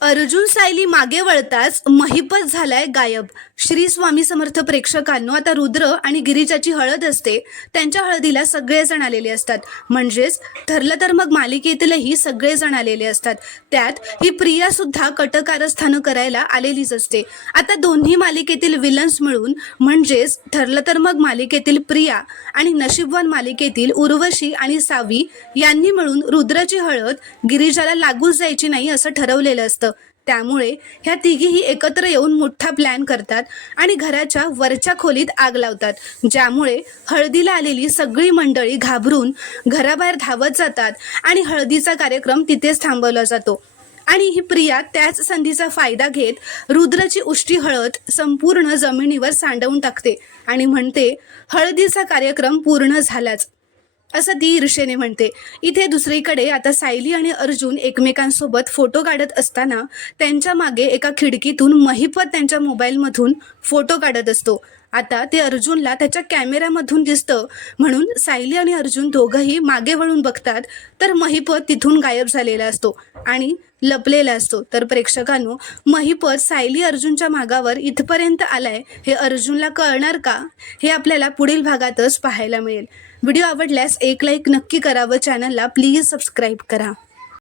अर्जुन सायली मागे वळताच महिपत झालाय गायब। श्री स्वामी समर्थ प्रेक्षकांनो, आता रुद्र आणि गिरिजाची हळद असते, त्यांच्या हळदीला सगळेजण आलेले असतात। म्हणजेच ठरलं तर मग मालिकेतीलही सगळेजण आलेले असतात। त्यात ही प्रिया सुद्धा कटकारस्थानं करायला आलेलीच असते। आता दोन्ही मालिकेतील विलन्स मिळून म्हणजेच ठरलं तर मग मालिकेतील प्रिया आणि नशीबवान मालिकेतील उर्वशी आणि सावी यांनी मिळून रुद्राची हळद गिरिजाला लागूच जायची नाही असं ठरवलेलं असतं। त्यामुळे ह्या तिघीही एकत्र येऊन मोठा प्लॅन करतात आणि घराच्या वरच्या खोलीत आग लावतात, ज्यामुळे हळदीला आलेली सगळी मंडळी घाबरून घराबाहेर धावत जातात आणि हळदीचा कार्यक्रम तिथेच थांबवला जातो। आणि ही प्रिया त्याच संधीचा फायदा घेत रुद्राची उष्टी हळद संपूर्ण जमिनीवर सांडवून टाकते आणि म्हणते, हळदीचा कार्यक्रम पूर्ण झालाच असं ती ईर्षेने म्हणते। इथे दुसरीकडे आता सायली आणि अर्जुन एकमेकांसोबत फोटो काढत असताना त्यांच्या मागे एका खिडकीतून महिपत त्यांच्या मोबाईलमधून फोटो काढत असतो। आता ते अर्जुनला त्याच्या कॅमेऱ्यामधून दिसतं, म्हणून सायली आणि अर्जुन दोघंही मागे वळून बघतात तर महिपत तिथून गायब झालेला असतो आणि लपलेला असतो। तर प्रेक्षकांनो, महिपत सायली अर्जुनच्या मागावर इथपर्यंत आलाय हे अर्जुनला कळणार का, हे आपल्याला पुढील भागातच पाहायला मिळेल। व्हिडिओ आवडल्यास एक लाईक नक्की करा व चॅनलला प्लीज सबस्क्राईब करा।